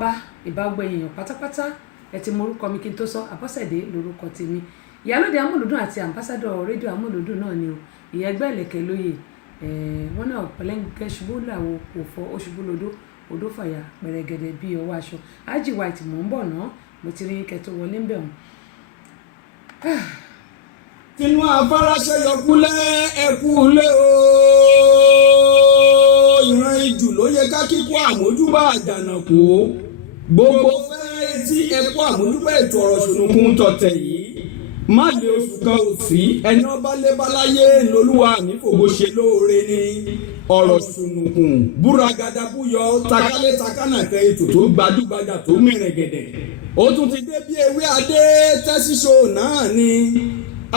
bá ìbágbọ́ èèyàn pátápátá ẹ ti mọ orúkọ mi kí n tó sọ Abọ́sẹ̀dé lórúkọ tèmi ìyálóde amúlùdùn àti àmbásádọ̀ rédíò amúlùdùn náà ni o ìyẹn ẹgbẹ́ ìlẹ̀kẹ̀ lóye wọn náà pẹ̀lẹ́ńgẹ́ ṣubú làwọn kò fọ oṣubú lodó odó fàyà pẹ̀rẹ̀gẹ̀dẹ̀ bíi ọwọ́ aṣọ ájì white mò ń bọ̀ náà mo ti rí kẹtó wọlé ń bẹ̀ wọ́n. tinú afárasẹ yọkúlẹ̀ ẹkú lé o ìran ìjù ló yẹ ká kíkó àmójúbà àjànàkú gbogbo fẹ́ẹ́ tí ẹkú àmójúbà ètò ọ̀rọ̀ ṣùnùkùn tọ̀tẹ̀ yìí má lè oṣù kan ò sí ẹni ọba lébáláyé lolúwa mi fògo ṣe lóore ní ọ̀rọ̀ ṣùnùkùn búragàdà búyọ takálé takánàkẹ ètò tó gbajúgbajà tó mìíràn gẹ̀dẹ̀ ó tún ti dé bí ewé adé tẹ́síṣò náà ni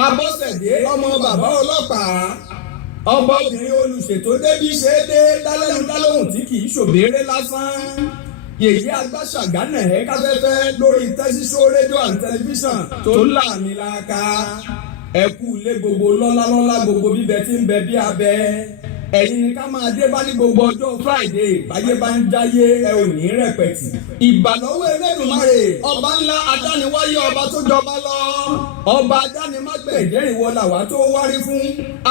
Abọ́sẹ̀dé ọmọ bàbá ọlọ́pàá ọba obìnrin olùṣètò débi ṣe é dé dálẹ́nu dálóhùn tí kì í ṣòbéèrè lásán yèyí agbáṣàgánà ẹ̀ káfẹ́fẹ́ lórí tẹ́síṣó rédíò and tẹlifíṣàn tó láàmìlàaka ẹ̀kú ilé gbogbo lọ́lálọ́lá gbogbo bíbẹ tí ń bẹ bí abẹ ẹ̀yin ni ká máa dé bá ní gbogbo ọjọ́ Friday báyé bá ń jáyé ẹ ò ní rẹpẹ̀tì. ìbàlọ́wọ́ Elédùmarè ọba ńlá adániwáyé ọba tó jọba lọ ọba adánimágbẹ̀jẹ́ ìwọlà wá tó wárí fún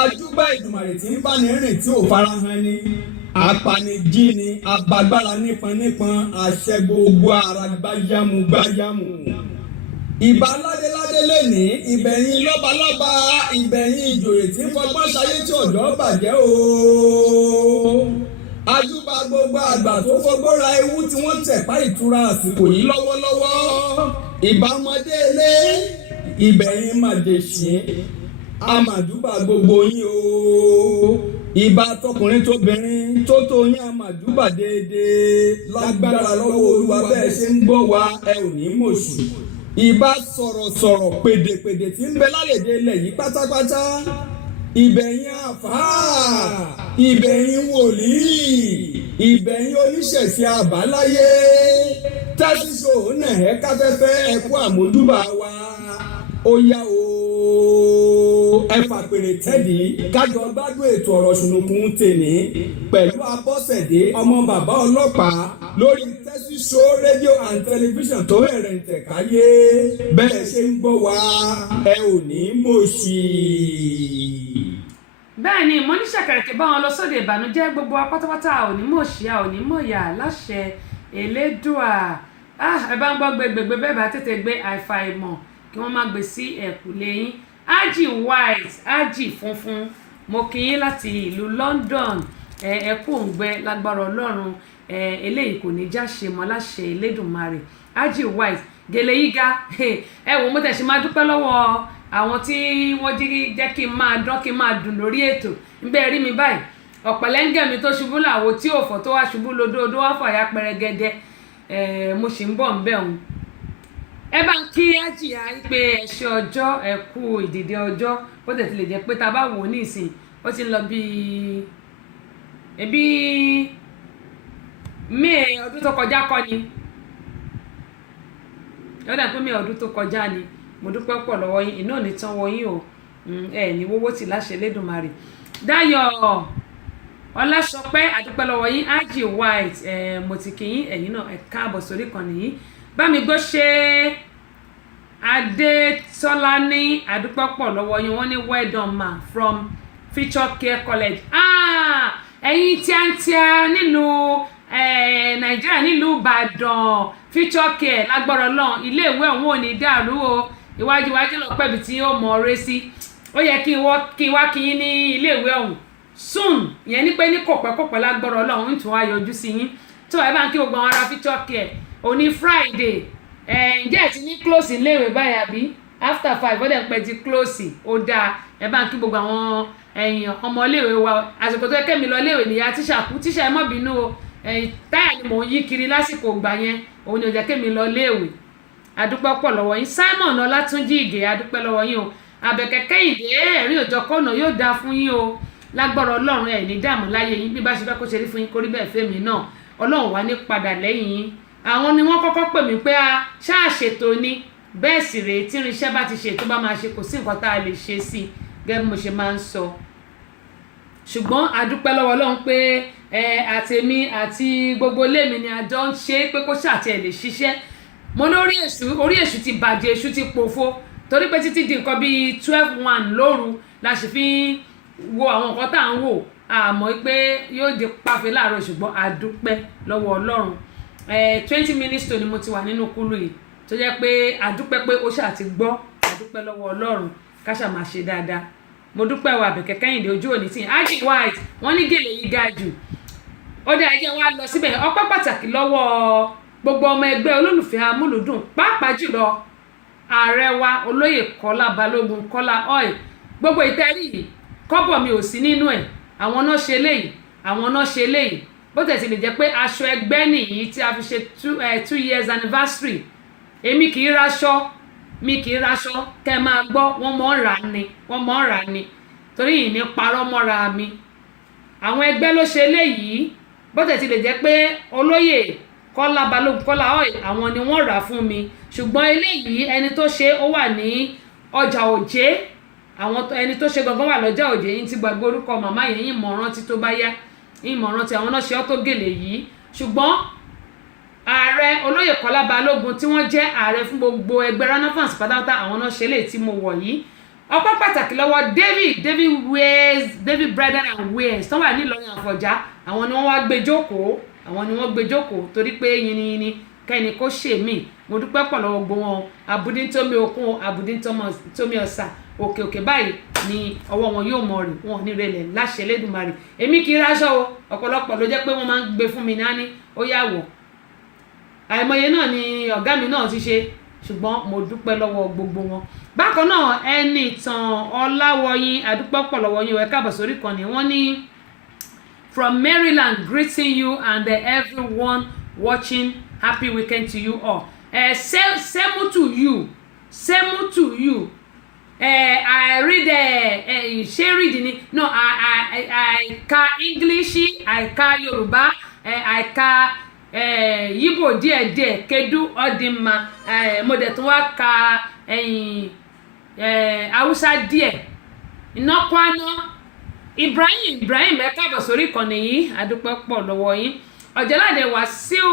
ajúbà Èdùmàrè tí ń bá ní rìn tí ò farahàn ni apanijì ni abagbára nípọn àṣẹ gbogbo ara gbáyàmú. ìbà ládéládé lẹ́ni ìbẹ̀yìn lọ́balọ́ba ìbẹ̀yìn ìjòyè tí fọgbọ́n ṣayé tí ọ̀dọ́ bàjẹ́ o. ajúbà gbogbo àgbà tó fọgbọ́n ra ewu tí wọ́n tẹ̀pá ìtura àsìkò yìí lọ́wọ́lọ́wọ́. ìbà ọmọdé ilé ìbẹ̀yìn màjèṣin àmàdúbà gbogbo yín o. ìbà tọkùnrin tóbìnrin tó tó yín àmàdúbà déédéé lágbára lọ́wọ́ Olúwa bẹ́ẹ̀ ṣe ń gbọ́ wa ẹ ò ní mọ̀ṣù. ìbà sọ̀rọ̀sọ̀rọ̀ pèdèpèdè tí ń bẹ lálẹ́dẹ̀ ilẹ̀ yìí pátápátá ìbẹ̀yìn àfáà ìbẹ̀yìn wòlíì ìbẹ̀yìn oníṣẹ̀ṣẹ̀ àbáláyé tẹ́síṣò náà ẹ̀ káfẹ́fẹ́ ẹ̀kú àmójúbà wa ó yá o ẹ fàpèrè tẹ́dí kájọ gbádùn ètò ọ̀rọ̀ ṣùnùkùn tèmi pẹ̀lú Abọ́sẹ̀dé ọmọ bàbá ọlọ́pàá lórí tẹ́síṣó rédíò and tẹlifíṣàn tó rẹ̀ ń tẹ̀káyé bẹ́ẹ̀ ṣe ń gbọ́ wa ẹ ò ní mọ̀ṣì. bẹ́ẹ̀ ni mo ní ṣàkàrẹ̀kẹ̀ bá wọn lọ sóde ìbànújẹ́ gbogbo apátápátá ò ní mọ̀ṣì a ò ní mọ̀yà láṣẹ Elédùà ẹ bá ń gbọ́ gbẹgbẹgbẹ bẹ́ẹ̀ bá tètè gbé àìfàìmọ̀ kí wọ́n má gbé sí ẹ̀kúlé yín ájì white ájì funfun mo kí yín láti ìlú London ẹ kú òǹgbẹ lágbára Ọlọ́run eléyìí kò ní já ṣe mọ́ láṣẹ Elédùmarè ájì white gèlè yíga ẹ wò mo tẹ̀sí máa dúpẹ́ lọ́wọ́ àwọn tí wọ́n jẹ́ kí n máa dán kí n máa dùn lórí ètò níbẹ̀ rí mi báyìí ọ̀pẹ̀lẹ́ńgẹ̀ mi tó ṣubú làwo tí òfò tó wá ṣubú lodó wá fàyà pẹrẹgẹdẹ mo sì ń bọ̀ ń bẹ̀ òun ẹ bá ń kí ájìyà pé ẹṣẹ ọjọ́ ẹ kú ìdìde ọjọ́ bó tẹ̀ ti lè jẹ́ pé tá a bá wò ó ní ìsìn ó ti ń lọ bíi ẹbí May ọdún tó kọjá kọ́ ni ó dà pé May ọdún tó kọjá ni mo dúpẹ́ pọ̀ lọ́wọ́ yín iná ò ní tán wọ yín o ẹ ní wọ́wọ́ tì láṣẹ Elédùmarè Dáyọ̀ Ọlásọpẹ́ àdúpẹ́ lọ́wọ́ yín ájì white mo ti kí yín ẹ̀yin náà ẹ káàbọ̀ sórí kan nìyí bámi gbọ́ ṣe Adétọ́lá ní àdúpẹ́ pọ̀ lọ́wọ́ yín wọ́n ní well done ma from Future Care College ẹ̀yin tíátíá nílùú Nàìjíríà nílùú Ìbàdàn Future Care lágbára Ọlọ́run iléèwé ọ̀hún ò ní dàrú o iwájú lọ pẹ̀bí tí ó mọ̀ ọ́rẹ́ sí ó yẹ kí n wá kí yín ní iléèwé ọ̀hún soon ìyẹn ní pé ní kọ̀pẹ́kọ̀pẹ́ lágbára Ọlọ́run ń tún wá yọjú sí yín tó ẹ bá ń kí gbogbo àwọn ará Future Care òní Friday ǹjẹ́ ẹ̀ ti ní close iléèwé báyìí àbí after 5 ó dẹ̀ pẹ́ ti close ó dáa ẹ bá ń kí gbogbo àwọn ọmọ iléèwé wa àsìkò tó kẹ́mi lọ iléèwé nìyá tíṣà kú tíṣà ẹ mọ́ bínú o táyà ni mò ń yí kiri lásìkò ìgbà yẹn òun ni ò jẹ́ kẹ́mi lọ iléèwé adúpẹ́ pọ̀ lọ́wọ́ yín Simon Ọlátúnjí Ìgè adúpẹ́ lọ́wọ́ yín o Àbẹ̀kẹ́ Kẹ́hìndé ẹ̀rí òjò kọ́nà yóò dáa fún yín o lágbára Ọlọ́run ẹ̀ ní dààmú láyé yín bí bá ṣe fẹ́ kó ṣe rí fún yín kórí bẹ́ẹ̀ fẹ́mi náà Ọlọ́run wá ní padà lẹ́yìn yín àwọn ni wọ́n kọ́kọ́ pè mí pé ṣáà ṣètò ni bẹ́ẹ̀ sì rèé tí irinṣẹ́ bá ti ṣe tó bá máa ṣe kò sí nǹkan tá a lè ṣe sí gẹ́gẹ́ bí mo ṣe máa ń sọ ṣùgbọ́n a dúpẹ́ lọ́wọ́ Ọlọ́run pé àtèmi àti gbogbo ilé mi ni a jọ ń ṣe pé kó ṣàtì ẹ̀ lè ṣiṣẹ́. Mo ní orí èṣù ti bàjẹ́, èṣù ti pòfo torí pé títí di nǹkan bíi 12:01 lóru la sì fi ń wo àwọn nǹkan tá à ń wò àmọ́ pé yóò di pàfẹ́ láàárọ̀, ṣùgbọ́n a dúpẹ́ lọ́wọ́ Ọlọ́run. 20 minutes tó ni mo ti wà nínú kúlù yìí tó jẹ́ pé a dúpẹ́ pé ó ṣàti gbọ́, a dúpẹ́ lọ́wọ́ Ọlọ́run ká ṣà máa ṣe dáadáa. Mo dúpẹ́ wa Àbẹ̀kẹ́ Kẹ́hìndé ojú òní tí Aji White wọ́n ní gèlè yìí ga jù. Ó dá ẹjẹ́ wa lọ síbẹ̀. Ọpẹ́ pàtàkì lọ́wọ́ gbogbo ọmọ ẹgbẹ́ olólùfẹ́ amúlùdùn, pàápàá jùlọ ààrẹ wa olóyè Kọ́lá Balógun Kọ́lá oil. Gbogbo ìtẹ́rí yìí kọ́bọ̀ mi ò sí nínú ẹ̀, àwọn náà ṣe léyìí, àwọn náà ṣe léyìí. Bó tẹ̀ sì lè jẹ́ pé aṣọ ẹgbẹ́ nìyí tí a fi ṣe 2 years anniversary. Èmi kì í raṣọ, mi kì í raṣọ kẹ́ máa gbọ́, wọ́n mọ̀ ń rà ni torí ìní parọ́ mọ́ra mi. Àwọn ẹgbẹ́ ló ṣe léyìí. Bó tẹ̀ sì lè jẹ́ pé olóyè Kọ́lá Balógun Kọ́lá oil àwọn ni wọ́n rà fún mi, ṣùgbọ́n eléyìí ẹni tó ṣe ó wà ní ọjà Òjé. Ẹni tó ṣe gangan wà lọ́jà Òjé. Yín ti gbàgbé orúkọ màmá yẹn, yín mọ̀ràn tí tó bá yá, yín mọ̀ràn tí àwọn náà ṣe ọ́tó gèlè yìí. Ṣùgbọ́n ààrẹ olóyè Kọ́lá Balógun tí wọ́n jẹ́ ààrẹ fún gbogbo ẹgbẹ́ Renaissance pátápátá àwọn náà ṣe lè tí mo wọ̀ yìí. Ọpẹ́ pàtàkì lọ́wọ́ David Bridal and Wears tó wà nílọrin Àfọ̀njá, àwọn ni wọ́n wá gbé jókòó torí pé yìnyín kẹ́ni kó ṣe mí. Mo dúpẹ́ pọ̀ lọ́wọ́ gbogbo wọn. Àbùdíńtómi okun, àbùdíńtómi ọ̀sà, òkè báyìí ni ọwọ́ wọn yóò mọ̀ rìn, wọn ò ní relẹ̀ láṣẹ Elédùmarè. Èmi kì í ráṣọ o, ọ̀pọ̀lọpọ̀ ló jẹ́ pé wọ́n máa ń gbé fún mi náání ó yà wọ̀. Àìmọye náà ni ọ̀gá mi náà ti ṣe, ṣùgbọ́n mo dúpẹ́ lọ́wọ́ gbogbo wọn. Bákan náà Ẹnìtàn Ọláwọyìn, àdúpẹ́ pọ̀ lọ́wọ́ yín, ẹ káàbọ̀ sórí ìkànnì. Wọ́n ní from Maryland greeting you and everyone watching, happy weekend to you all. Same to you. I read read ni no I ka English, I ka Yorùbá, I ka Yíbò díẹ̀díẹ̀, Kedu Ọdínmá, mo dẹ̀ tún wá ka Haúsá díẹ̀, iná kwana. Ibrahim ẹ káàbọ̀ sórí ìkànnì yìí, àdúpẹ́ pọ̀ lọ́wọ́ yín. Ọ̀jẹ̀láde Wàsíù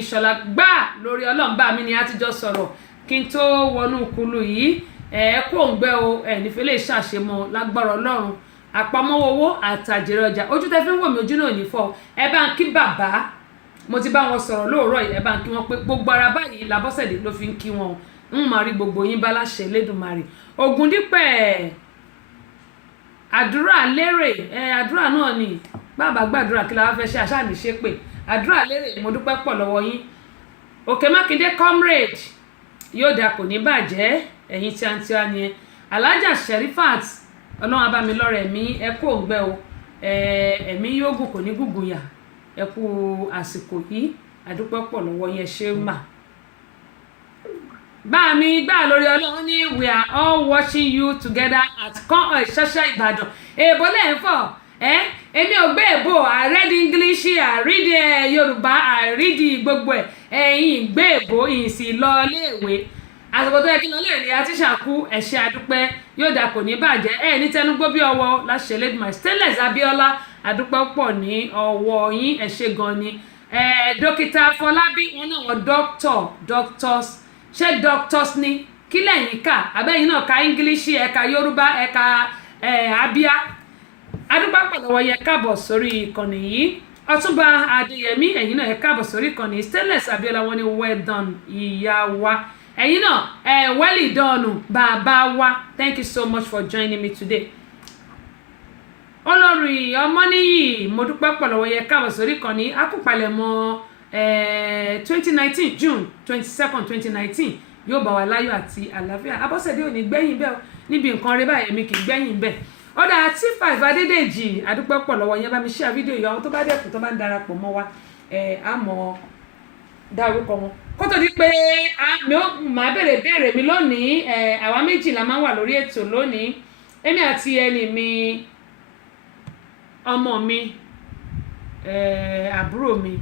Ìṣọ̀lá gbà lórí ọlọ́mbà mi ni a ti jọ sọ̀rọ̀ kí n tó wọnú kulu yìí. Kó ń gbẹ́ o, nífẹ̀ẹ́ lè ṣàṣemọ lágbára Ọlọ́run. Àpamọ́wọ́ owó àtàjèrè ọjà, ojú tẹ́ fi ń wò mí ojú náà ní fọ́. Ẹ bá ń kí bàbá, mo ti bá wọn sọ̀rọ̀ lóòrọ̀ yìí, ẹ bá ń kí wọn pé gbogbo ara báyìí làbọ́sẹ̀dé ló fi ń kí wọn. Ń máa rí gbogbo yín bá láṣẹ Elédùmarè. Ògúndípẹ̀ àdúrà lérè, àdúrà náà ni bàbá gbàdúrà kí la wá fẹ́ ṣe àṣàní ṣe pé àdúrà lérè. Mo dúpẹ́ pọ̀ lọ́wọ́ yín. Òkè Mákindé comrade yóò dà kò ní bàjẹ́, ẹ̀yin tíátíá ni ẹ. Alájà Sherifat Ọlọ́run abá mi lọ́rẹ̀ mi, ẹ kú òǹgbẹ́ o, ẹ̀mí yóò gùn kò ní gùngùn yà, ẹ kú àsìkò yìí, àdúpẹ́ pọ̀ lọ́wọ́ yẹn ṣe mà. Bá mi gbà lórí Ọlọ́run ní we are all watching you together at Ṣọ́ṣà Ìbàdàn. Èèbó lẹ́yìn fọ̀ èmi ò gbé èbó, I read English, I read Yorùbá, I read gbogbo ẹ̀. Ẹ̀yin gbé èbó, ìyìn sì lọ iléèwé. Àsìkò tó yẹ kí n lọ lè rí àtìṣàkú ẹ̀ṣẹ̀ àdúpẹ́ yóò dà kò ní bàjẹ́. Ní tẹnugbó bí ọwọ́ láṣẹ Elédùmarè. Stainless Abíọ́lá, àdúpẹ́ pọ̀ ní ọwọ́ yín, ẹ ṣé gan ni. Dókítà Fọlábí wọn náà wọn doctors, ṣé doctors ni kí lẹ́yìn kà abẹ́yìn náà ka English, ẹ̀ka Yorùbá, ẹ̀ka Abíá. Àdúpẹ́ pọ̀ lọ́wọ́ yẹ káàbọ̀ sórí ìkànnì yìí. Ọ̀túnba Adéyẹmí, ẹ̀yin náà ẹ káàbọ̀ sórí ìkànnì. Stainless Abíọ́lá wọn ni well done ìyá wa. Ẹ̀yin náà well done bàbá wa. Thank you so much for joining me today. Olórí Ọmọníyì, mo dúpẹ́ pọ̀ lọ́wọ́ yẹ káàbọ̀ sórí ìkànnì. Akúpalẹ̀mọ́ 2019 June 22nd 2019 yóò bá wa láyọ̀ àti àlàáfíà. Abọ́sẹ̀dé ò ní gbẹ̀yìn bẹ́ẹ̀ níbi nǹkan rẹ báyìí, èmi kì í gbẹ̀yìn bẹ́ẹ̀. Ọ̀dà T5 Adédèjì, àdúpẹ́ pọ̀ lọ́wọ́ yẹn, bá mi share fídíò yìí. Àwọn tó bá dẹ̀kun tó bá ń darapọ̀ mọ́ wa àmọ́ dárúkọ wọn. Kó tó di pé màá béèrè mi lónìí, àwa méjì la máa ń wà lórí ètò lónìí. Èmi àti ẹni mi, ọmọ mi, àbúrò mi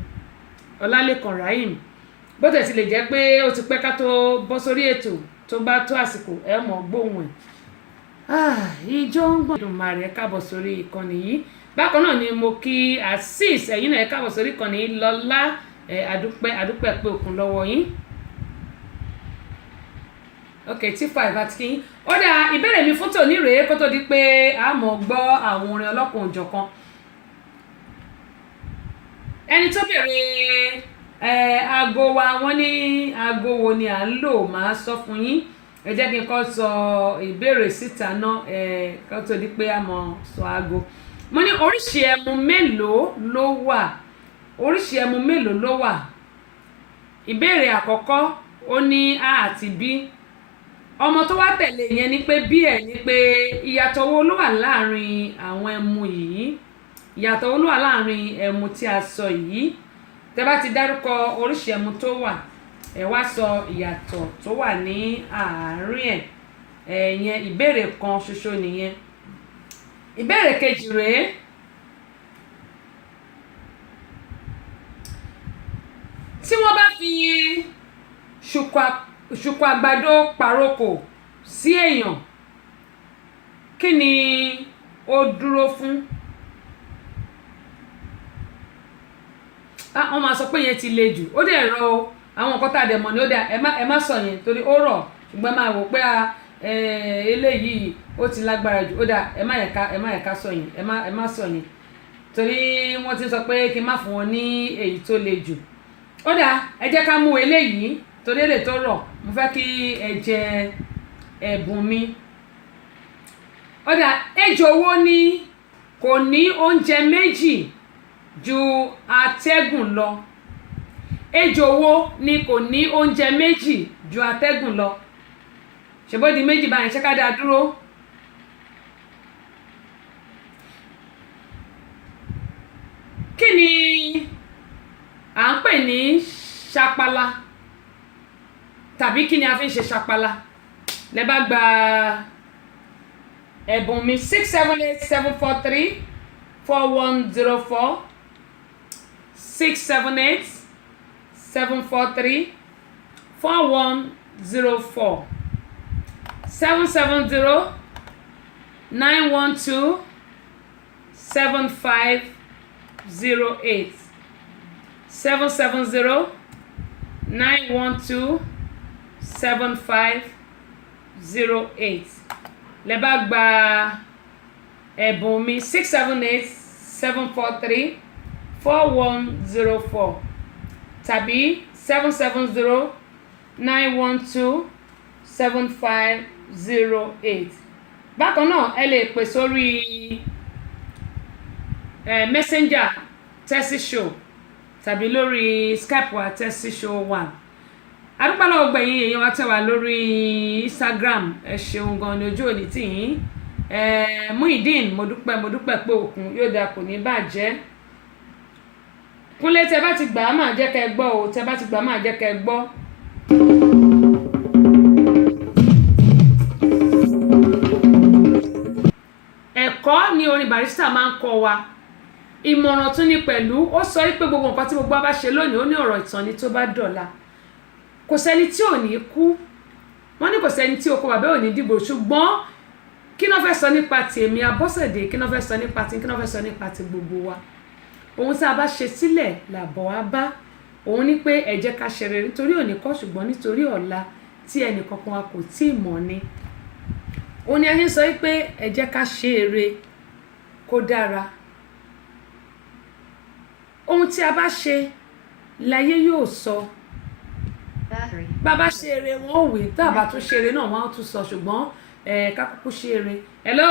Ọlálékan Rahim. Bó tẹ̀ sì lè jẹ́ pé ó ti pẹ́ ká tó bọ́ sórí ètò, tó bá tó àsìkò ẹ mọ̀ gbóhùn ẹ̀. ìjọ ń gbọ́n Èdùmàrè káàbọ̀ sórí ìkànnì yìí bákan náà ni mo kí Azeez ẹ̀yin náà káàbọ̀ sórí ìkànnì yìí lọ́lá àdúpẹ́ pé òkun lọ́wọ́ yín ok T5 àti kí ó dá ìbéèrè mi fún tòní rèé kó tó di pé a mọ̀ gbọ́ àwọn orin ọlọ́kùn òjọ̀kan ẹni tó béèrè aago wa wọ́n ní aago wo ni à ń lò máa sọ fún yín ẹ jẹ́ kí n kọ́ sọ ìbéèrè síta náà kó tó di pé a mọ̀ sọ aago mo ní oríṣi ẹmu mélòó ló wà ìbéèrè àkọ́kọ́ ó ní a àti b ọmọ tó wá tẹ̀lé yẹn ni pé bí ẹ̀ ni pé ìyàtọ̀ wo ló wà láàrin àwọn ẹmu yìí ìyàtọ̀ wo ló wà láàrin ẹmu tí a sọ yìí tẹ́ bá ti dárúkọ oríṣi ẹmu tó wà ẹ wá sọ ìyàtọ̀ tó wà ní àárín ẹ̀ yẹn ìbéèrè kan ṣoṣo nìyẹn ìbéèrè kejì rèé tí wọ́n bá fi ṣùkú àgbàdo pàrokò sí èèyàn kí ni ó dúró fún wọ́n máa sọ pé yẹn ti le jù ó dẹ̀ rọ o àwọn nǹkan tá a dẹ̀ mọ̀ ní ó dà ẹ má sọ yẹn torí ó rọ̀ ṣùgbọ́n máa wò pé eléyìí ó ti lágbára jù ó dà ẹ má yẹ ká sọ yẹn ẹ má sọ yẹn torí wọ́n ti sọ pé kí n má fún wọn ní èyí tó le jù ó dà ẹ jẹ́ ká mú eléyìí torí èlé tó rọ̀ mo fẹ́ kí ẹ jẹ ẹ̀bùn mi ó dà ejò owó ní kò ní oúnjẹ méjì ju atẹ́gùn lọ ejò owó ni kò ní oúnjẹ méjì ju atẹ́gùn lọ ṣèbó di méjì báyìí ṣé ká dá dúró kí ni à ń pè ní ṣapala tàbí kí ni a fi ń ṣe ṣapala lẹ bá gba ẹ̀bùn mi 678-743-4104 678-743-4104 770-912-7508 770-912-7508 lẹ bá gba ẹ̀bùn mi 678-743-4104 tàbí 770-912-7508 bákan náà ẹ lè pè sórí messenger Tessy Show tàbí lórí Skype wa Tessy Show 1 adúpàlọ́ ọgbẹ̀yìn èèyàn wa tẹ́wà lórí Instagram ẹ ṣeun gan ni ojú òní tì yín Muideen mo dúpẹ́ pé òkun yóò dáa kò ní bàjẹ́ Kúnlé tẹ́ bá ti gbà á máa jẹ́ kẹ́ gbọ́ o tẹ́ bá ti gbà á máa jẹ́ kẹ́ gbọ́. ẹ̀kọ́ ni orin Barrister máa ń kọ́ wa ìmọ̀ràn tún ní pẹ̀lú ó sọ pé gbogbo nǹkan tí gbogbo bá ṣe lónìí ó ní ọ̀rọ̀ ìtàn ni tó bá dọ̀la kò sẹ́ni tí ò ní kú wọ́n ní kò sẹ́ni tí okó bàbá ò ní dìbò ṣùgbọ́n kí náà fẹ́ sọ nípa tèmi Abọ́sẹ̀dé kí náà fẹ́ sọ nípa tí kí náà fẹ́ sọ nípa ti gbogbo wa ohun tí a bá ṣe sílẹ̀ làbọ̀ wá bá òun ní pé ẹ jẹ́ ká ṣe rere nítorí òní kọ́ ṣùgbọ́n nítorí ọ̀la tí ẹnì kankan wa kò tí ì mọ̀ ni òun ni a ṣe ń sọ pé ẹ jẹ́ ká ṣe eré kó dára ohun tí a bá ṣe láyé yóò sọ bàbá ṣe eré wọn ò wí tá a bá tún ṣe eré náà wọn á tún sọ ṣùgbọ́n ká kúkú ṣe eré hello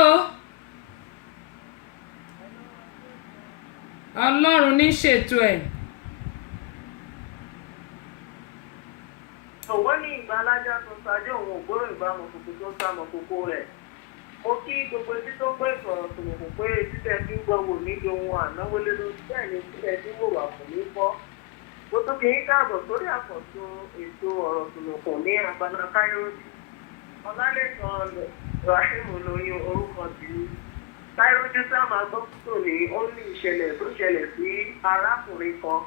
Ọlọ́run ní ṣètò ẹ̀. òwò ní ìgbà alájà tó ṣáájú òun ògbóró ìbámu kòkó tó sámọ kókó rẹ̀ mo kí gbogbo etí tó gbé ìsọ̀rọ̀ tòmùkù pé títẹ̀ tí ń gbọ́wọ́ níbi ohun ànáwó lé lórí bẹ́ẹ̀ ni títẹ̀ tí ń wò wà kò ní fọ́ mo tún kì í káàbọ̀ sórí àkọ́tún ètò ọ̀rọ̀ tòmùkù ní abala káyọ̀dì ọlálẹ́kan rahim olóyún orúkọ tìlú káyọ̀dì sáàmà gbọ́kútó ní ó ní ìṣẹ̀lẹ̀ tó ṣẹlẹ̀ sí arákùnrin kan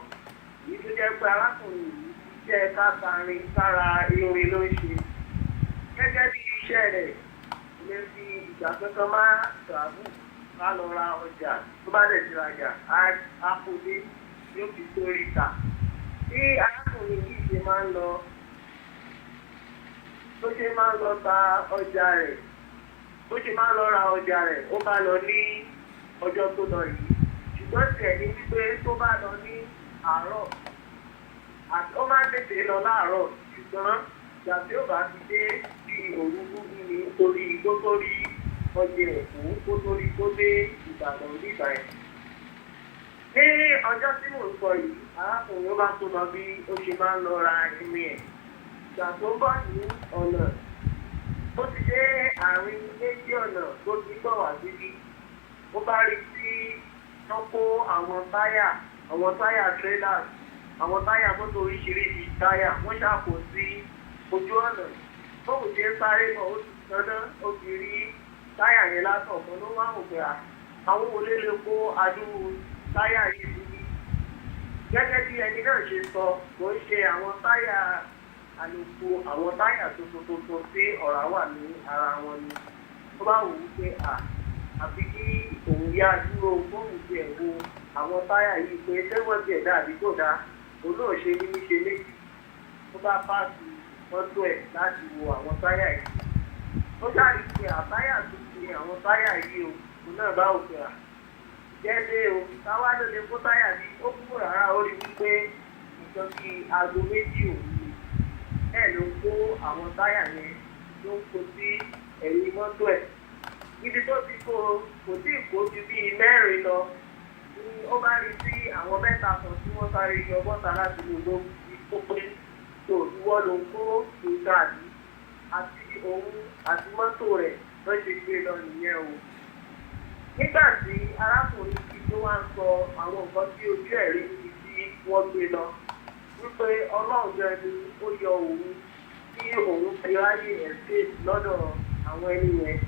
èyí tó jẹ́ pé arákùnrin yìí jẹ́ kátarin sára irin ló ń ṣe gẹ́gẹ́ bí iṣẹ́ rẹ̀ ní lè fi ìgbà kankan máa ṣàbù ká lọ ra ọjà tó bá dẹ̀ ti rajà á kó dé yóò fi sórí ìta. Bí arákùnrin yìí ṣe máa ń lọ ta ọjà rẹ̀ bó ṣe máa ń lọ ra ọjà rẹ̀ ó bá lọ ní ọjọ́ tó lọ yìí ṣùgbọ́n tiẹ̀ ní wípé tó bá lọ ní àárọ̀ ó máa ń tètè lọ láàárọ̀ ṣùgbọ́n ìgbà tí ó bá ti dé bí òru gúgú ni torí kó tó rí ọjà ẹ̀kú kó tó rí kó dé Ìbàdàn nígbà yẹn. Ní ọjọ́ tí mò ń sọ yìí arákùnrin ó bá tó lọ bí ó ṣe máa ń lọ ra ẹ̀mí ẹ̀. Ìgbà tó bọ̀ ní ọ̀nà ó ti dé àárín méjì ọ̀nà tó ti gbọ̀ wá síbí ó bá rí tí wọ́n kó àwọn táyà trailers àwọn táyà mọ́tò oríṣiríṣi táyà wọ́n ṣàpò sí ojú ọ̀nà tóun ṣe ń sáré bọ̀ ó ti dáná ó ti rí táyà yẹn látọ̀ kan ló wá òpè àwọn olè lè kó adúrú táyà yìí síbí. Gẹ́gẹ́ bí ẹni náà ṣe sọ kò ń ṣe àwọn táyà àlòkù àwọn táyà tuntun tí ọ̀rá wà ní ara wọn ni ó bá wù ú pé àfi kí òun yá dúró fóònù tiẹ̀ wo àwọn táyà yìí pé sẹ́wọ̀n tiẹ̀ dá àbí kò dá olóòṣè ní í ṣe méjì ó bá pàṣẹ mọ́tò ẹ̀ láti wo àwọn táyà yìí ó ṣàrí pé àtáyà tuntun àwọn táyà yìí o òun náà bá òkè jẹ́lé o táwa ló lè kó táyà ní ó kúrò rárá ó rí wípé nǹkan bíi aago méjì òun ni bẹ́ẹ̀ ló kó àwọn táyà yẹn ló ń kó sí ẹ̀yìn mọ́tò ẹ̀ ibi tó ti kó kò tí ì kó ju bíi mẹ́rin lọ ó bá rí sí àwọn mẹ́ta kan tí wọ́n sáré yọ bọ́ta láti lò ló fi kó pé tó ìwọ ló ń kó nǹkan àti òun àti mọ́tò rẹ̀ ló ṣe gbé lọ nìyẹn o. Nígbà tí arákùnrin ti tó wá ń sọ àwọn nǹkan tí ojú ẹ̀ rí níbi tí wọ́n gbé lọ wípé ọlọ́run jẹ́ ni ó yọ òun tí òun fi ráyè escape lọ́dọ̀ àwọn ẹni yẹn.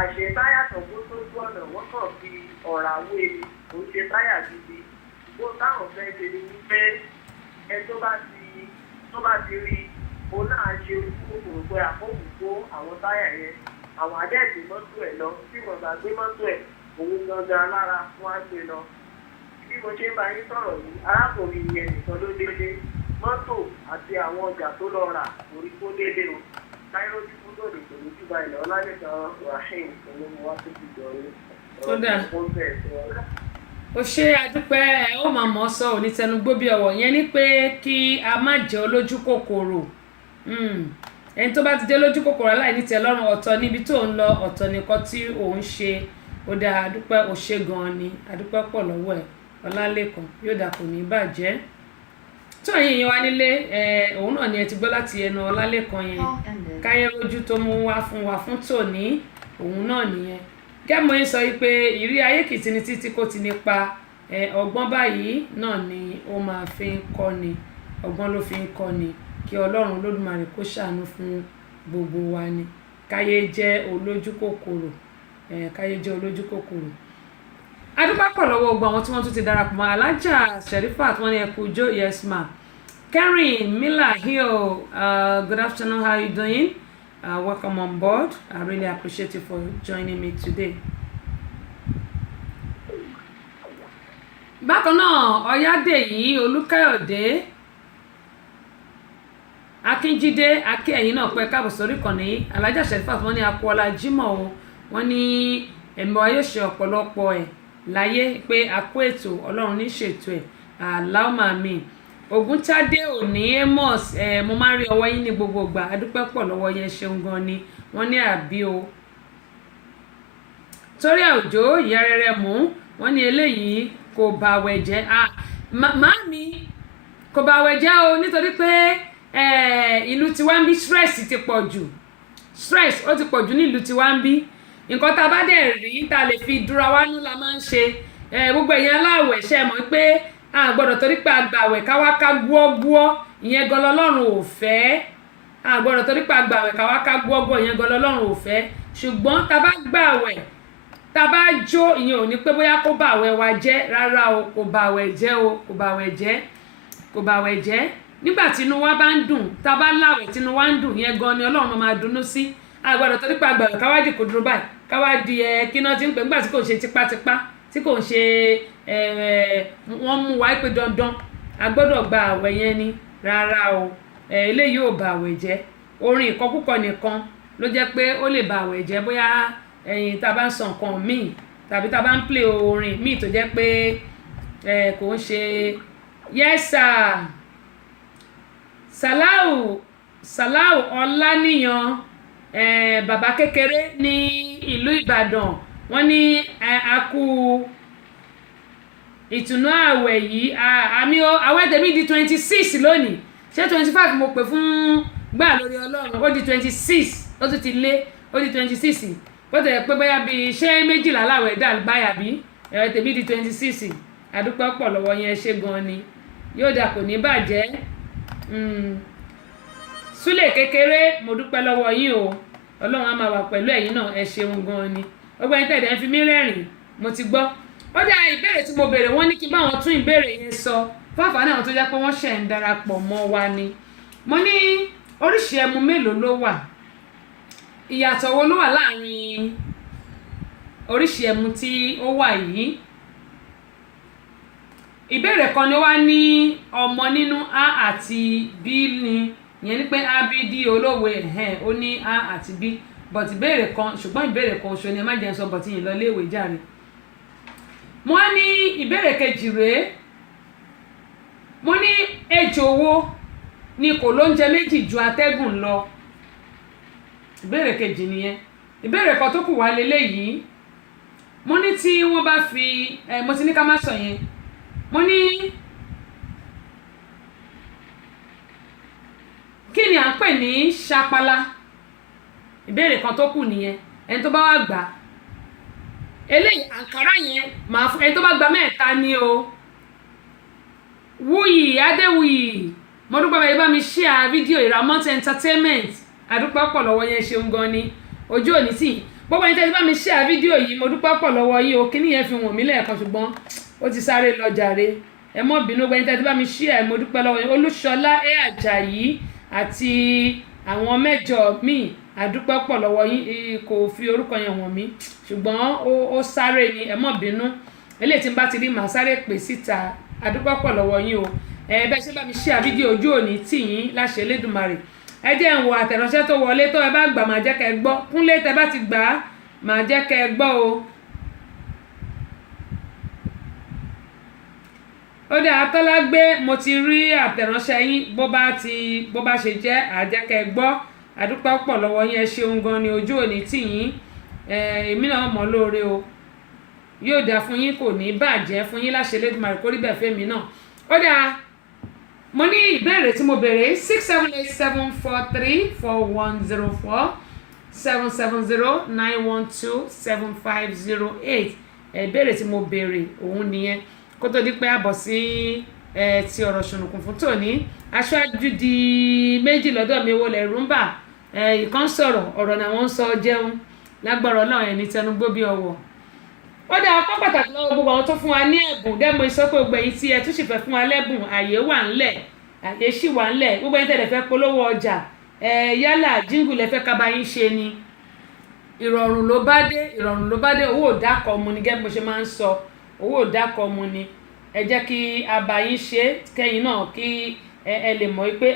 Àṣẹ táyà kan kó tó tó ọ̀nà wọ́n kàn fi ọ̀rá wé ni òun ṣe táyà gidi. Bó táwọn fẹ́ ṣe ni wípé ẹ tó bá ti rí òun náà ṣe ojú kòkòrò pé àkókò kó àwọn táyà yẹn. Àwọn àdẹ́ẹ̀dì mọ́tò ẹ̀ lọ tí wọ́n bá gbé mọ́tò ẹ̀ òun gangan lára wọn á gbé lọ. Bí mo ṣe ń bá yín sọ̀rọ̀ yìí arákùnrin yẹn nìkan ló délé mọ́tò àti àwọn ọjà tó lọ rà orí kó délé o. Táyọ̀ ti kú lóde pẹ̀lú jùbà ilẹ̀ ọlálẹ́kan rahim pẹ̀lú mo wá tó ti jọ rí. Tó dáa. Ó ṣe àdúpẹ́ ó máa mọ̀ sọ òní tẹnugbó bí ọ̀wọ̀ yẹn ni pé kí a má jẹ́ olójú kòkòrò. Ẹni tó bá ti dé lójú kòkòrò aláìní tẹ́ lọ́rùn ọ̀tọ̀ níbi tó ń lọ ọ̀tọ̀ nìkan tí òun ṣe ó dáa àdúpẹ́ ó ṣe gan-an ni àdúpẹ́ pọ̀ lọ́wọ́ ẹ̀ Ọlálékan yóò dà kò ní bàjẹ́. Tó ẹ̀yin èèyàn wa nílé òun náà ni ẹ ti gbọ́ láti ẹnu Ọlálékan yẹn káyé rojú tó mú wá fún wa fún tòní òun náà nìyẹn. Kẹ́mọ̀ yín sọ wípé ìrí ayé kìtì ni títí kò ti nípa ọgbọ́n báyìí náà ni ó máa fi ń kọ́ni ọgbọ́n ló fi ń kọ́ni kí Ọlọ́run Olódùmarè kó ṣàánú fún gbogbo wa ni káyé jẹ́ olójú kòkòrò káyé jẹ́ olójú kòkòrò. Adúpẹ́ pọ̀ lọ́wọ́ gbogbo àwọn tí wọ́n tún ti darapọ̀ mọ́ Alájà Sherifat wọ́n ní ẹ kú jó yes ma. Karen Miller Hill good afternoon, how you doing? Welcome on board. I really appreciate you for joining me today. Bákan náà Ọ̀yádèyí Olúkáyọ̀dé Akínjídé akí ẹ̀yin náà pẹ́ káàbọ̀ sórí ìkànnì Alájà Sherifat wọ́n ní akọ́lá Jímọ̀ o wọ́n ní ẹ̀mí wa yóò ṣe ọ̀pọ̀lọpọ̀ ẹ̀ láyé pé akó ètò Ọlọ́run ní ṣètò ẹ̀ aláwọ̀mà mi Ògúntádé òní Amos mo máa ń rí ọwọ́ yín ní gbogbo ìgbà adúpẹ́ pọ̀ lọ́wọ́ yẹn ṣeun gan ni wọ́n ní àbí o. Torí Òjó ìyá rere mú wọ́n ní eléyìí kò bàwẹ̀ jẹ́ màámi kò bàwẹ̀ jẹ́ o nítorí pé ìlú tiwa ń bí stress ti pọ̀ jù stress ó ti pọ̀ jù ní ìlú tiwa ń bí nǹkan tá a bá dẹ̀ rí tá a lè fi dúra wánú la máa ń ṣe gbogbo èèyàn aláwẹ̀ ṣe mọ̀ pé a gbọ́dọ̀ torí pé àgbàwẹ̀ káwá ká gbúọ́gbúọ́ ìyẹn gan lọ́lọ́run ò fẹ́ a gbọ́dọ̀ torí pé àgbàwẹ̀ káwá ká gbúọ́gbúọ́ ìyẹn gan lọ́lọ́run ò fẹ́ ṣùgbọ́n tá a bá gbàwẹ̀ tá a bá jó ìyẹn ò ní pé bóyá kó bàwẹ̀ wa jẹ́ rárá o kò bàwẹ̀ jẹ́ o kò bàwẹ̀ jẹ́ kò bàwẹ̀ jẹ́ nígbà tí inú wa bá ń dùn tá a bá láwẹ̀ tí inú wa ń dùn ìyẹn gan ni Ọlọ́run máa dunnú sí àgbàdo tó nípa àgbàdo káwá di kò dúró báyìí káwá di kí náà ti ń pè nígbà tí kò ń ṣe tipátipá tí kò ń ṣe wọ́n mú wa pé dandan a gbọ́dọ̀ gba àwẹ̀ yẹn ni rárá o eléyìí ò ba àwẹ̀ jẹ́ orin ìkọkúkọ nìkan ló jẹ́ pé ó lè ba àwẹ̀ jẹ́ bóyá tá a bá ń sọ nǹkan míì tàbí tá a bá ń play orin míì tó jẹ́ pé kò ń ṣe yes sir Salau Ọláníyan bàbá kékeré ní ìlú Ìbàdàn wọ́n ní a kú ìtùnú àwẹ̀ yìí àmì àwẹ̀ tèmi di 26 lónìí ṣé 25 mo pè fún gbà lórí Ọlọ́run ó di 26 ó tún ti lé ó di 26 bó tẹ̀ pé bóyá bíi ṣé méjìlá láwẹ̀ dà báyà bí tèmi di 26 àdúpẹ́ pọ̀ lọ́wọ́ yẹn ṣe gan ni yóò dà kò ní bàjẹ́ Súlè kékeré mo dúpẹ́ lọ́wọ́ yín o Ọlọ́run á máa wà pẹ̀lú ẹ̀yin náà ẹ ṣeun gan ni gbogbo ẹ̀yin tẹ̀dẹ̀ ń fi mí rẹ́rìn mo ti gbọ́ ó dá ìbéèrè tí mo béèrè wọ́n ní kí n bá wọn tún ìbéèrè yẹn sọ fáfáà náà tó jẹ́ pé wọ́n ṣẹ̀ ń darapọ̀ mọ́ wa ni mo ní oríṣi ẹmu mélòó ló wà ìyàtọ̀ wo ló wà láàrin oríṣi ẹmu tí ó wà yìí ìbéèrè kan ni wá ní ọmọ nínú a àti b ni ìyẹn ni pé abd olówe ó ní a àti b but ìbéèrè kan ṣùgbọ́n ìbéèrè kan oṣù ni ẹ má jẹ́ sọ bọ̀tí yìí lọ léèwé jàre mo á ní ìbéèrè kejì rèé mo ní ejò wo ni kò lóúnjẹ méjì ju atẹ́gùn lọ ìbéèrè kejì nìyẹn ìbéèrè kan tó kù wá leléyìí mo ní tí wọ́n bá fi mo ti ní ká má sọ yẹn mo ní kí ni à ń pè ní ṣapala ìbéèrè kan tó kù nìyẹn ẹni tó bá wá gbà eléyìí àǹkárá yẹn màá fún ẹni tó bá gba mẹ́ta ni o Wúyì Adéwuyì mo dúpẹ́ báyìí bá mi share fídíò Ìràmọ́tò entertainment àdúpẹ́ pọ̀ lọ́wọ́ yẹn ṣeun gan ni ojú òní tì gbogbo ẹni tẹ́tí bá mi share fídíò yìí mo dúpẹ́ pọ̀ lọ́wọ́ yìí o kíní yẹn fi wọ̀n mí lẹ́ẹ̀kan ṣùgbọ́n ó ti sáré lọ jàre ẹ mọ́ bínú gbogbo ẹni tẹ́tí bá mi share mo dúpẹ́ lọ́wọ́ yìí Olúṣọlá Àjàyí àti àwọn mẹ́jọ míì àdúpẹ́ pọ̀ lọ́wọ́ yín kò fi orúkọ yẹn wọ̀n mí ṣùgbọ́n ó sáré ni ẹ mọ́ bínú eléyìí tí n bá ti rí màá sáré pè síta àdúpẹ́ pọ̀ lọ́wọ́ yín o bẹ́ẹ̀ ṣe bá mi share fídíò ojú òní tì yín láṣẹ Elédùmarè ẹ jẹ́ ń wo àtẹ̀ránṣẹ́ tó wọlé tó ẹ bá gbà máa jẹ́ kẹ́ ẹ gbọ́ Kúnlé tẹ bá ti gbà á máa jẹ́ kẹ́ ẹ gbọ́ o. ó dé Atọ́lá gbé mo ti rí àtẹ̀ránṣẹ́ yín bó bá ṣe jẹ́ àjẹ́kẹ́ ẹ gbọ́ àdúpẹ́ pọ̀ lọ́wọ́ yín ẹ ṣeun gan ni ojú òní tì yín èmi náà mọ̀ lóore o yóò dáa fún yín kò ní bàjẹ́ fún yín láṣẹ Elédùmarè kó rí bẹ́ẹ̀ fẹ́mi náà ó dáa mo ní ìbéèrè tí mo béèrè 6787434104770912750 ìbéèrè tí mo béèrè òun nìyẹn kó tó di pé a bọ̀ sí ti ọ̀rọ̀ ṣùnùkùn fún tòní aṣáájú di méjì lọ́dọ̀ mi wo lẹ̀ rúmbà ìkan sọ̀rọ̀ ọ̀rọ̀ náà wọ́n ń sọ jẹun lágbára Ọlọ́run ẹni tẹnugbó bí ọwọ́ ó dá ọpọ́ pàtàkì lọ́wọ́ gbogbo àwọn tó fún wa ní ẹ̀bùn dẹ́mo ìsọ́pọ̀ gbogbo ẹ̀yin tí ẹ tún sì fẹ́ fún wa lẹ́bùn àyè wà ńlẹ̀ àyè sì wà ńlẹ̀ gbogbo ẹ̀yin tẹ̀lé fẹ́ polówó ọjà yálà jíngù lẹ fẹ́ kábà yín ṣe ni ìrọ̀rùn ló bá dé owó òdàkọ̀ mu ni gẹ́gẹ́ bó ṣe máa ń sọ owó òdàkọ̀ mu ni ẹ jẹ́ kí a bá yín ṣe kẹ́yìn náà kí ẹ lè mọ̀ pé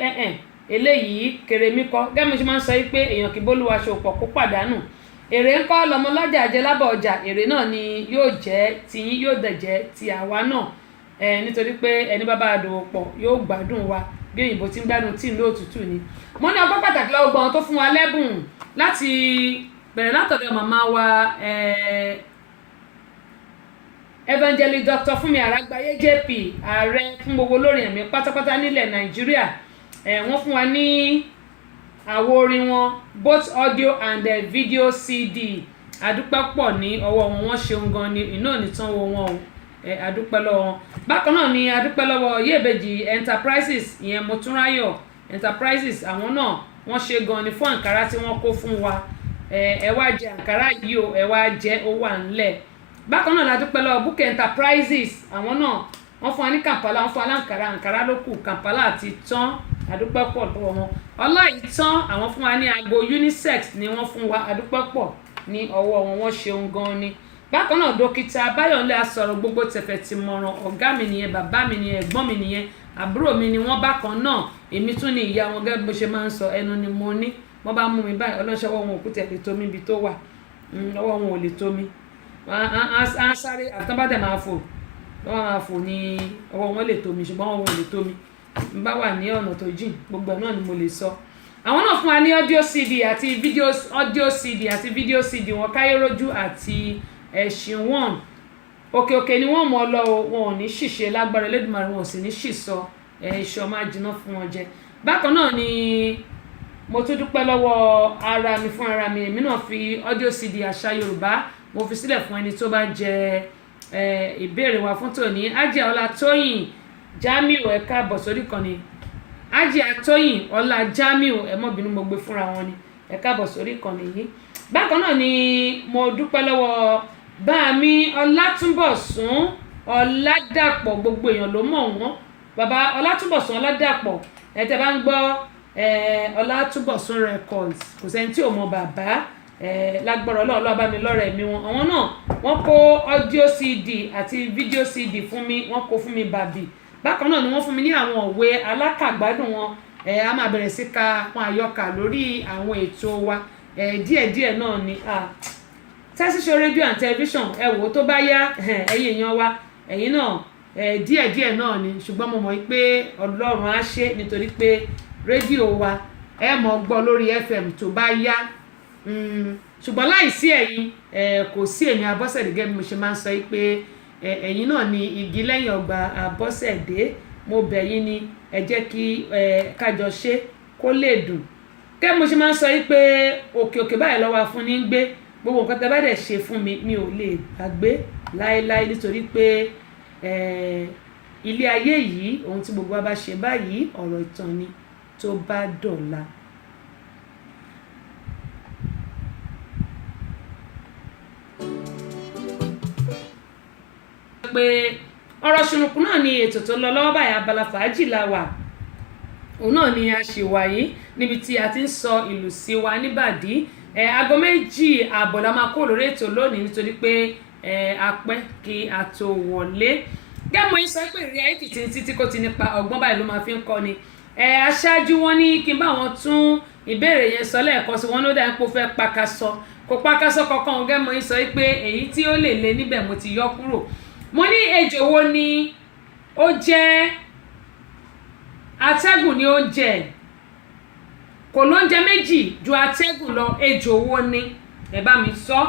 eléyìí kéré mi kọ́ gẹ́gẹ́ bó ṣe máa ń sọ pé èèyàn kì í bólúwa ṣòpọ̀ kó pàdánù èrè ń kọ́ lọ́mọlọ́jà jẹ́ lábọ̀ ọjà èrè náà ni yóò jẹ́ tiyín yóò dẹ̀ jẹ́ ti àwa náà nítorí pé ẹni bá bá a dòwò pọ̀ yóò gbádùn wa bí òyìnbó ti ń gbádùn tí ìlú òtútù ni. mo ní ọgbọ́n pàtàkì lọ́wọ́ gbọ́n tó fún wa lẹ́bùn láti bẹ̀rẹ̀ látọ̀dọ̀ màmá wa Evangelist Dr. Fúnmi Àràgbáyé JP ààrẹ fún gbogbo olórin ẹ̀mí pátápátá nílẹ̀ Nàìjíríà wọ́n fún wa ní àwo orin wọn both audio and video CD àdúpẹ́ pọ̀ ní ọwọ́ wọn wọ́n ṣeun gan ni iná nìtàn wo wọn o àdúpẹ́ lọ́wọ́ wọn bákan náà ni àdúpẹ́ lọ́wọ́ Yèbèjì Enterprises ìyẹn Motúnráyọ̀ Enterprises àwọn náà wọ́n ṣe gan ni fún àǹkárá tí wọ́n kó fún wa ẹ wá jẹ àǹkárá yìí o ẹ wá jẹ ó wà ńlẹ̀ bákan náà ládúpẹ́ lọ́wọ́ Bukky Enterprises àwọn náà wọ́n fún wa ní Kampala wọ́n fún wa láǹkárá àǹkárá ló kù Kampala àti tán àdúpẹ́ pọ̀ lọ́wọ́ wọn. Ọláìtàn àwọn fún wa ní aago unisex ni wọ́n fún wa, àdúpẹ́ pọ̀ ní ọwọ́ wọn, wọ́n ṣeun gan ni. Bákan náà dókítà Báyọ̀lé asọ̀rọ̀ gbogbo tẹ̀fẹ̀ ti mọ̀ràn, ọ̀gá mi nìyẹn, bàbá mi nìyẹn, ẹ̀gbọ́n mi nìyẹn, àbúrò mi ni wọ́n. Bákan náà èmi tún ní ìyá wọn, gẹ́gẹ́ bó ṣe máa ń sọ, ẹnu ni mo ní. Wọ́n bá mú mi báyìí ọlọ́ṣẹ́ ọwọ́ wọn òkúta lè tó mi ibi tó wà, ọwọ́ wọn ò lè tó mi. Á sáré àtọ́bàdẹ̀ máa fò, wọ́n máa fò ní ọwọ́ wọn lè tó mi, ṣùgbọ́n ọwọ́ wọn ò lè tó mi. N bá wà ní ọ̀nà tó jìn, gbogbo ẹ̀ náà ni mo lè sọ. Àwọn náà fún wa ní audio CD àti video CD wọn, Káyérójú àti ẹ̀sìn wọn. Òkè ni wọ́n mọ̀ lọ o, wọn ò ní ṣìṣe lágbára Elédùmarè, wọn ò sì ní ṣìṣọ, iṣọ́ máa jiná fún wọn jẹ. Bákan náà ni mo tún dúpẹ́ lọ́wọ́ ara mi fún ara mi, èmi náà fi audio CD àṣà Yorùbá mo fi sílẹ̀ fún ẹni tó bá jẹ ìbéèrè wa fún tòní. Ajia Ọlátóyìn Jamiu ẹ káàbọ̀ sórí ìkànnì. Ajia Tóyìn Ọlá Jamiu ẹ mọ́ bínú mo gbé fúnra wọn ni, ẹ káàbọ̀ sórí ìkànnì yìí. Bákan náà ni mo dúpẹ́ lọ́wọ́ Báàmí Ọlátúnbọ̀sún Ọládàpọ̀, gbogbo èèyàn ló mọ̀ wọ́n. Bàbá Ọlátúnbọ̀sún Ọládàpọ̀ tẹ́ bá ń gbọ́ Ọlátúnbọ̀sún Records, kò sẹ́ni tí ò mọ bàbá. Lágbára Ọlọ́run bá mi lọ́rẹ̀ mi wọn. Àwọn náà wọ́n kó audio CD àti video CD fún mi, wọ́n kó fún mi bàbí. Bákan náà ni wọ́n fún mi ní àwọn òwe alákàgbádùn wọn. A máa bẹ̀rẹ̀ sí ka àwọn àyọkà lórí àwọn ètò wa. Díẹ̀díẹ̀ náà ni Tẹ́síṣọ́ rédíò and tẹlifíṣàn ẹ wò tó bá yá, ẹ̀yin èèyàn wa, ẹ̀yin náà díẹ̀díẹ̀ náà ni, ṣùgbọ́n mo mọ̀ pé Ọlọ́run á ṣe, nítorí pé rédíò wa ẹ mọ̀ gbọ́ lórí FM tó bá yá. Ṣùgbọ́n láìsí ẹ̀yin kò sí èmi Abọ́sẹ̀dé, gẹ́gẹ́ bí mo ṣe máa ń sọ pé ẹ̀yin náà ni igi lẹ́yìn ọgbà Abọ́sẹ̀dé. Mo bẹ̀ yín ni ẹ jẹ́ kí kájọ ṣe kó lè dùn. Gẹ́gẹ́ bí mo ṣe máa ń sọ pé òkè báyìí lọ́wọ́ afúnni ń gbé. Gbogbo nǹkan tẹ́ bá dẹ̀ ṣe fún mi, mi ò lè gbàgbé láéláé, nítorí pé ilé ayé yìí, ohun tí gbogbo wa bá ṣe báyìí, ọ̀rọ̀ ìtàn ni tó bá dọ̀la. Pé ọ̀rọ̀ ṣùnùkùn náà ni ètò tó lọ lọ́wọ́ báyìí, abala fàájì la wà. Òun náà ni a ṣì wà yìí, níbi tí a ti ń sọ ìlù sí wa níbàdí. Aago 2:30 la máa kó lórí ètò lónìí, nítorí pé a pẹ́ kí a tó wọlé. Gẹ́mọ̀ yín sọ pé reality tí kò ti nípa ọgbọ́n báyìí ló máa fi ń kọ́ ni. Aṣáájú wọn ní kí n bá wọn tún ìbéèrè yẹn sọ lẹ́ẹ̀kan sí wọn, ló dá ipò fẹ́ pakasọ. Kò pakasọ kankan. Gẹ́mọ̀ yín sọ pé èyí tí ó lè lé níbẹ̀ mo ti yọ kúrò. Mo ní ejò wo ni ó jẹ́ atẹ́gùn ni ó jẹ́, kò lóúnjẹ méjì ju atẹ́gùn lọ, ejò wo ni? Ẹ bá mi sọ.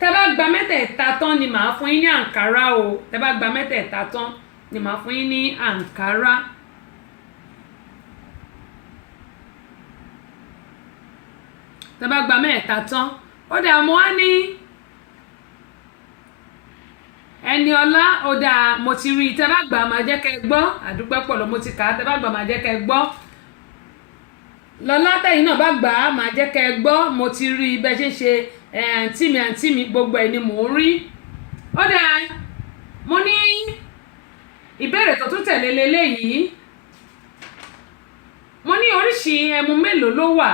Tẹ́ bá gba mẹ́tẹ̀ẹ̀ta tán ni màá fún yín ní àǹkárá o. Tẹ́ bá gba mẹ́tẹ̀ẹ̀ta tán ni màá fún yín ní àǹkárá. Tẹ́ bá gba mẹ́tẹ̀ẹ̀ta tán, ó dà mo wá ní ẹni ọlá, ó dà mo ti rí. Tẹ́ bá gbà máa jẹ́ kẹ́ gbọ́, àdúpẹ́ pọ̀ lọ mo ti kà á. Tẹ́ bá gbà máa jẹ́ kẹ́ gbọ́. Lọ́lá tẹ̀yin náà bá gbà á máa jẹ́ kẹ́ gbọ́. Mo ti rí bẹ́ẹ̀ ṣe ń ṣe àǹtí mi gbogbo ẹ̀ ni mò ń rí. Ó dà mo ní ìbéèrè tó tún tẹ̀lé leléyìí. Mo ní oríṣi ẹmu mélòó ló wà,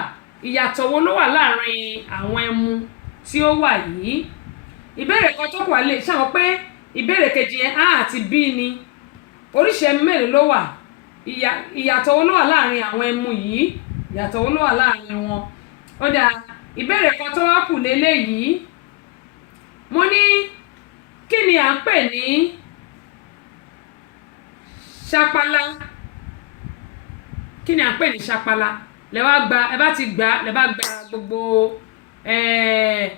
ìyàtọ̀ wo ló wà láàrin àwọn ẹmu tí ó wà yìí. Ìbéèrè kan tó wà lè ṣàwọn pé ìbéèrè kejì yẹn A àti B ni. Oríṣi ẹmu mélòó ló wà, ìyàtọ̀ wo ló wà láàrin àwọn ẹmu yìí, ìyàtọ̀ wo ló wà láàrin wọn. Ó dà ìbéèrè kan tó wá kù leléyìí. Mo ní kí ni à ń pè ní ṣapala? Kí ni à ń pè ní ṣapala? Ẹ bá ti gbà gbogbo ẹ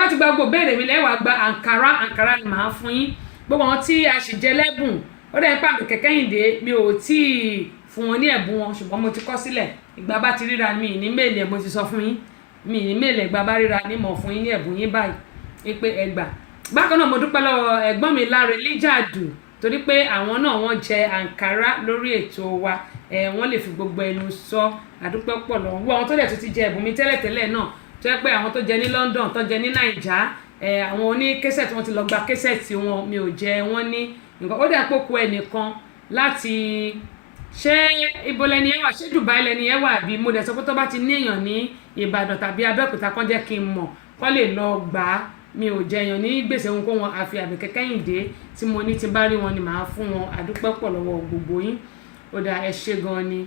bá ti gba gbogbo béèrè mi, lẹ́wàá gba àǹkárá ni màá fún yín. Gbogbo àwọn tí a sì jẹ lẹ́bùn, ó dẹ̀ ń pàmì Kẹ́kẹ́yìndé, mi ò tí ì fún wọn ní ẹ̀bùn wọn, ṣùgbọ́n mo ti kọ sílẹ̀. Ìgbà bá ti ríra mi ní méèlì ẹ̀, mo ti sọ fún yín. Mi ní méèlì ìgbà bá ríra ní mọ̀ fún yín ní ẹ̀bùn yín báyìí pé ẹ gbà. Bákan náà mo dúpẹ́ lọ́wọ́ ẹ̀gbọ́n mi Láre Líjàdù, torí pé àwọn náà wọ́n jẹ àǹkárá lórí ètò wa. Wọ́n lè fi gbogbo ẹnu sọ, àdúpẹ́ pọ̀ lọ́wọ́ àwọn tó dẹ̀ tún ti jẹ ẹ̀bùn mi tẹ́lẹ̀tẹ́lẹ̀ náà, tó yẹ pé àwọn tó jẹ ní London, tó jẹ ní Naija, àwọn oní kẹsẹ̀tì wọn ti lọ gba kẹsẹ̀tì wọn, mi ò jẹ wọ́n ní nǹkan. Ó dẹ̀ pòkú ẹnìkan láti ṣé ibo lẹni ẹ wà, ṣé Dubai lẹni ẹ wà àbí mo dẹ̀ sọ pé tó bá ti ní èèyàn ní Ìbàdàn tàbí Abẹ́òkúta kán jẹ́ kí n mọ̀ kán lè lọ gbà á. Mi ò jẹyàn ní gbèsè ohunkóhun àfi Àbíkẹ́ Kẹ́hìndé tí mo ní ti bá rí wọn ni màá fún wọn. Àdúpẹ́ pọ̀ lọ́wọ́ gbogbo yín. Ó dà ẹ ṣé gan ni.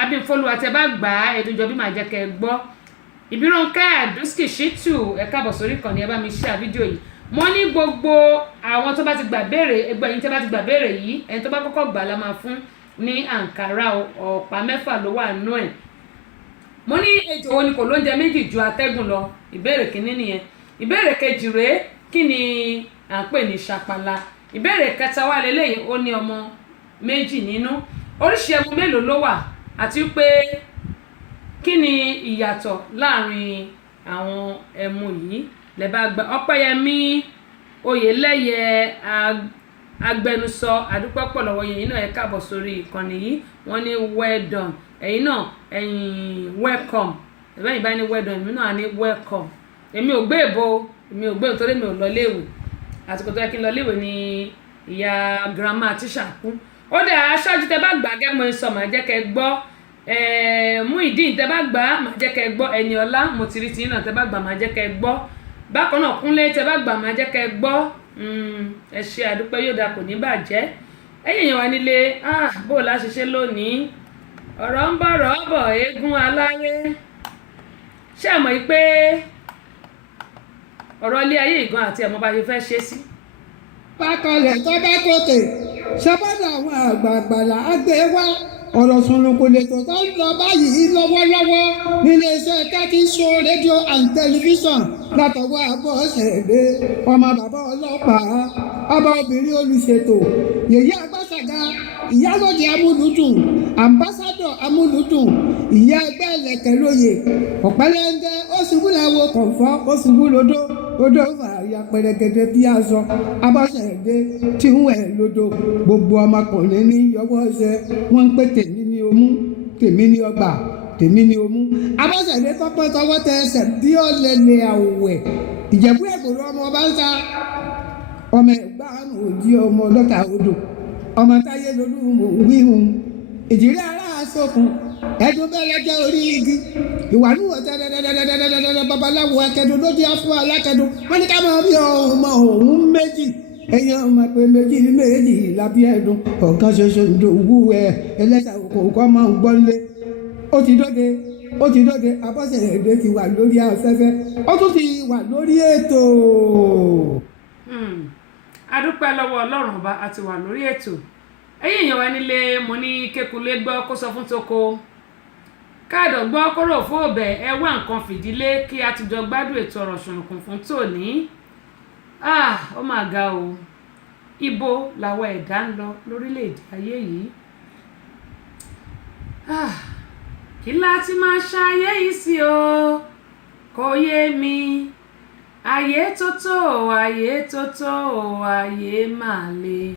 Abímfólúwa tẹ bá gbà á ẹdúnjọ bí màá jẹ́ kẹ́ ẹ gbọ́. Ìbírónkẹ́ Àdúsìkì Ṣítù ẹ káàbọ̀ sórí ìkànnì, ẹ bá mi share fídíò yìí. Mo ní gbogbo àwọn tó bá ti gbà béèrè, ẹgbẹ́ yín tó bá ti gbà béèrè yìí, ẹni tó bá kọ́kọ́ gbà la máa fún ní àǹkárá ọ̀pá 6 ló wà nínú ẹ̀. Mo ní ejò wo ni kò lóúnjẹ méjì ju atẹ́gùn lọ? Ìbéèrè kìíní nìyẹn. Ìbéèrè kejì rèé, kí ni à ń pè ní ṣapala? Ìbéèrè kẹta wà lélẹ́yìn, ó ní ọmọ méjì nínú. Oríṣi ẹmu mélòó ló wà? Àti pé kí ni ìyàtọ̀ láàrin àwọn ẹmu yìí? Lẹ bá gba Ọpẹ́yẹmí Oyèlẹ́yẹ agbẹnusọ, àdúpẹ́ pọ̀ lọ́wọ́ yẹn náà ẹ káàbọ̀ sórí ìkànnì yìí. Wọ́n ní well done. Ẹ̀yin náà welcome. Ẹ̀yin bá ní well done, èmi náà ní welcome. Èmi ò gbé èbó, torí mi ò lọ léèwé. Àsìkò tó yẹ kí n lọ léèwé ni ìyá girama tíṣà kú. Ó dà aṣáájú tẹ bá gbà gẹ́gẹ́ sọ màá jẹ́ kẹ́ gbọ́. Muyideen tẹ bá gbà màá jẹ́ kẹ́ gbọ́. Ẹniọlá mo ti rí tí náà tẹ bá gbà màá jẹ́ kẹ́ gbọ́. Bákan náà Kúnlé tẹ bá gbà màá jẹ́ kẹ́ gbọ́. Ẹ ṣé àdúpẹ́, yóò dà kò ní bàjẹ́. Ẹ̀yin èèyàn wa nílé, bó la ṣe ṣe lónìí. Ọ̀rọ̀ ń bọ̀rọ̀ bọ̀ eégún aláré. Ṣé ẹ mọ̀ pé ọ̀rọ̀ ilé ayé ìgan àti ẹ̀mọ́ bá ṣe fẹ́ ṣe sí? Pákọlẹ̀ tó bá gòkè ṣàbọ̀dọ̀ àwọn àgbààgbà là á gbé wá. Ọ̀rọ̀ Sunukun lètò tó ń lọ báyìí lọ́wọ́lọ́wọ́ nílé iṣẹ́ Tẹ́tí Show rédíò and tẹlifíṣàn látọwọ́ Abọ́sẹ̀dé ọmọ bàbá ọlọ́pàá, ọba obìnrin olùṣètò, yèyé Agbáṣàga, ìyálòdì amúlùdùn, àmbásádọ̀ amúlùdùn, ìyá ẹgbẹ́ ẹlẹ́kẹ̀lóye, ọ̀pẹ́lẹ́ńdẹ́ ó ṣubú làwọn kọ̀ǹfọ́ ó ṣubú lódó odò fàáyà pẹ̀rẹ̀gẹ̀dẹ̀ bí aṣọ. Abọ́sẹ̀dé tí ń wẹ̀ lódò, gbogbo ọmọkùnrin ní yọwọ́ ṣe wọ́n ń pè tèmi ní omú, tèmi ní ọgbà, tèmi ní omú. Abọ́sẹ̀dé kọ́kọ́ tọwọ́ tẹ ẹsẹ̀ bí ọ̀lẹ́lẹ̀ àwẹ̀. Ìjẹ̀bú ẹ̀gbọ́n ọmọ bá ń ta ọmọ ẹ̀gbá àánú òjì ọmọ ọlọ́ta odò, ọmọ táyé lolú wíhun ìdílé aláàsọkùn ẹdun bẹ́ẹ̀ jẹ́ orí igi ìwàlúwọ̀ tẹ́lẹ̀lẹ́lẹ́lẹ́lẹ́lẹ́ babaláwo akẹ́dùn ló di afọ alákẹ́dùn wọ́n ní ká máa bí ọmọ òun méjì ẹ̀yìn ọmọ pé méjì lábí ẹ̀dùn ọ̀kan ṣoṣo ìdòwú ẹlẹ́sà òkòkò máa ń gbọ́nlé. Ó ti dóde Abọ́sẹ̀dé ti wà lórí afẹ́fẹ́, ó tún ti wà lórí ètò. Adúpẹ́ lọ́wọ́ Ọlọ́run ọba àti wà lórí ètò. Ẹ̀yin èèyàn wa nílé, mo ní kékulé gbọ́ kó sọ fún toko, káàdọ̀ gbọ́ kóró fún ọbẹ̀, ẹ wá nǹkan fìdílé kí a ti jọ gbádùn ètò ọ̀rọ̀ ṣùnùkùn fún tòní. Ó mà ga o, ibo làwọn ẹ̀dá ń lọ lórílẹ̀‐èdè ayé yìí. Kí láti máa ṣayé yìí sí o, kò yé mi. Ayé tótó, ayé mà le.